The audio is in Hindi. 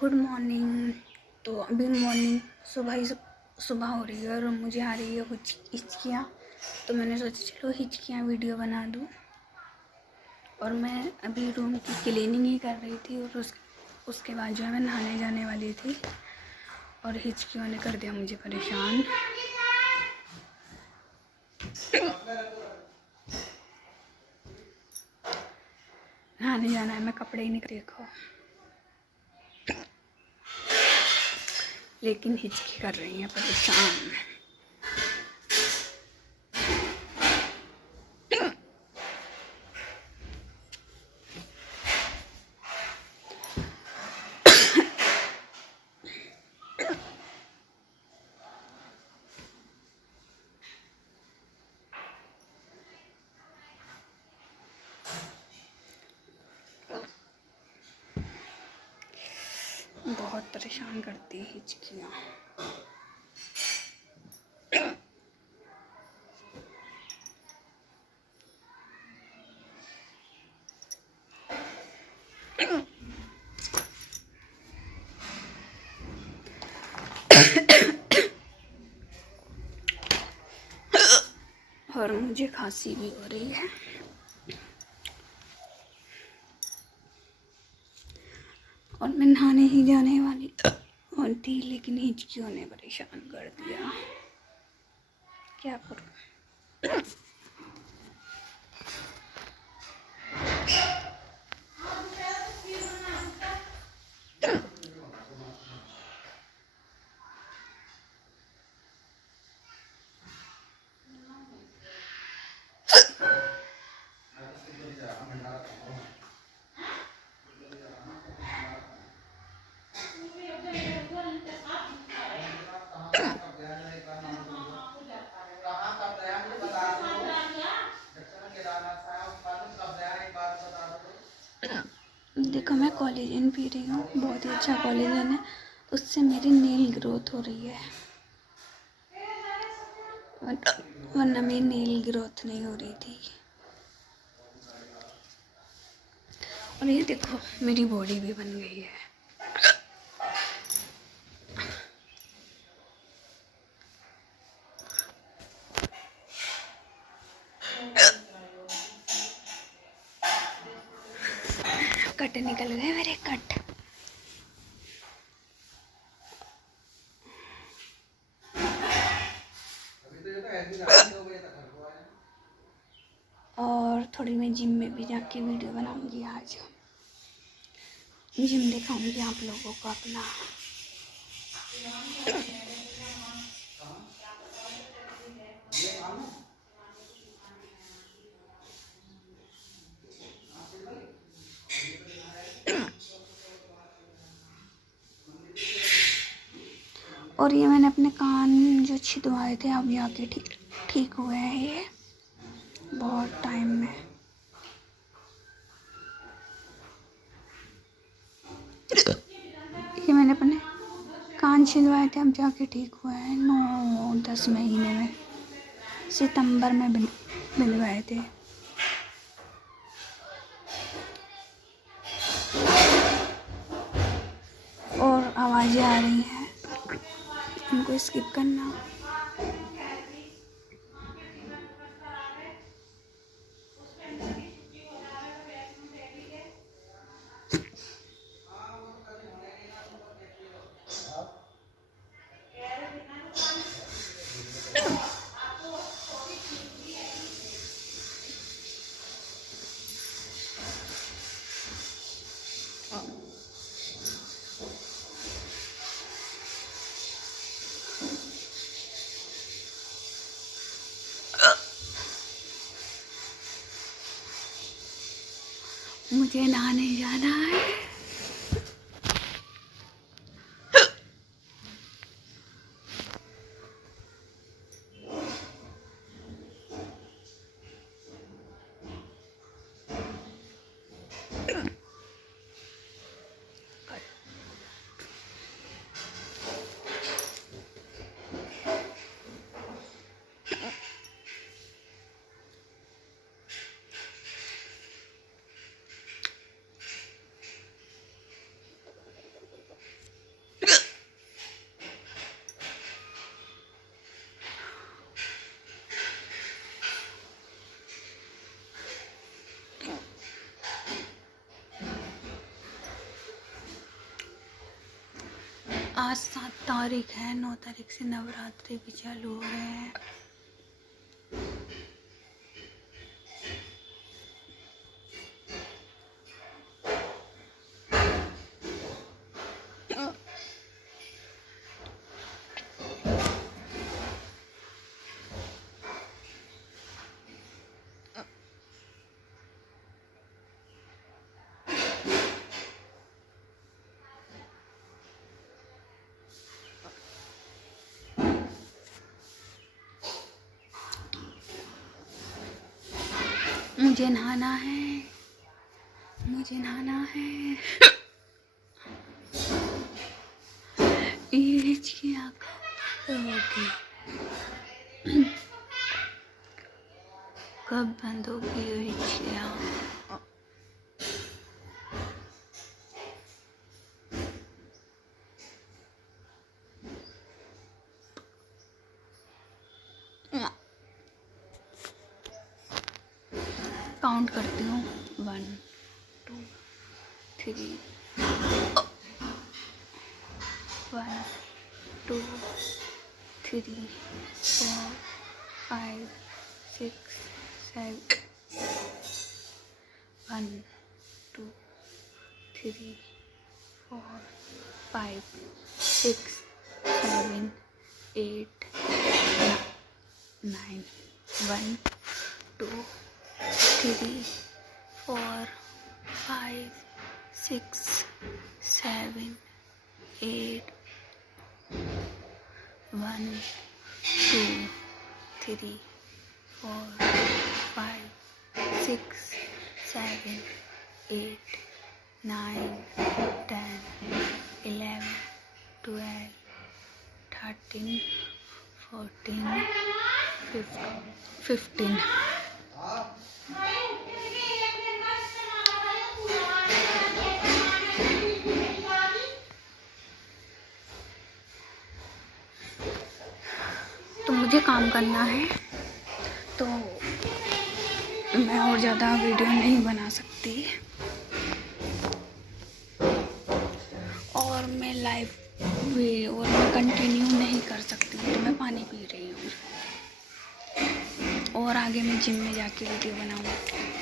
Good morning. तो अभी मॉर्निंग सुबह हो रही है और मुझे आ रही है कुछ हिचकियाँ। तो मैंने सोचा चलो हिचकियाँ वीडियो बना दूँ। और मैं अभी रूम की क्लीनिंग ही कर रही थी और उसके बाद जो है मैं नहाने जाने वाली थी और हिचकियों ने कर दिया मुझे परेशान। नहाने जाना है, मैं कपड़े ही नहीं देखो, लेकिन हिचकी कर रही हैं परेशान। बहुत परेशान करती है हिचकियाँ। और मुझे खांसी भी हो रही है। और मैं नहाने ही जाने वाली थी, लेकिन हिचकियों ने परेशान कर दिया। क्या करूं? देखो मैं कोलेजन पी रही हूँ, बहुत ही अच्छा कोलेजन है, उससे मेरी नेल ग्रोथ हो रही है, वरना मेरी नेल ग्रोथ नहीं हो रही थी। और ये देखो मेरी बॉडी भी बन गई है। कट निकल गए मेरे कट। और थोड़ी मैं जिम में भी जाके वीडियो बनाऊंगी। आज जिम दिखाऊंगी आप लोगों को अपना। और ये मैंने अपने कान जो छिदवाए थे अब जाके ठीक हुए हैं, ये बहुत टाइम में। ये मैंने अपने कान छिदवाए थे अब जाके ठीक हुए हैं। 9-10 महीने में, सितंबर में बिलवाए थे। और आवाज़ें आ रही हैं, उनको स्किप करना। मुझे नहाने जाना है। आज 7 तारीख है, 9 तारीख से नवरात्रि भी चालू हो रहे हैं। मुझे नहाना है, मुझे नहाना है। ये हिचकियाँ कब बंद होगी ये हिचकियाँ? काउंट करती हूँ 1 2 3 1 2 3 4 5 6 7 1 2 3 4 5 6 7 8 9 1 2 3 4 5 6 7 8 1 2 3 4 5 6 7 8 9 10 11 12 13 14 15 तो मुझे काम करना है, तो मैं और ज़्यादा वीडियो नहीं बना सकती और मैं लाइव वीडियो मैं कंटिन्यू नहीं कर सकती हूँ। तो मैं पानी पी रही हूँ और आगे मैं जिम में जाके वीडियो बनाऊँगी।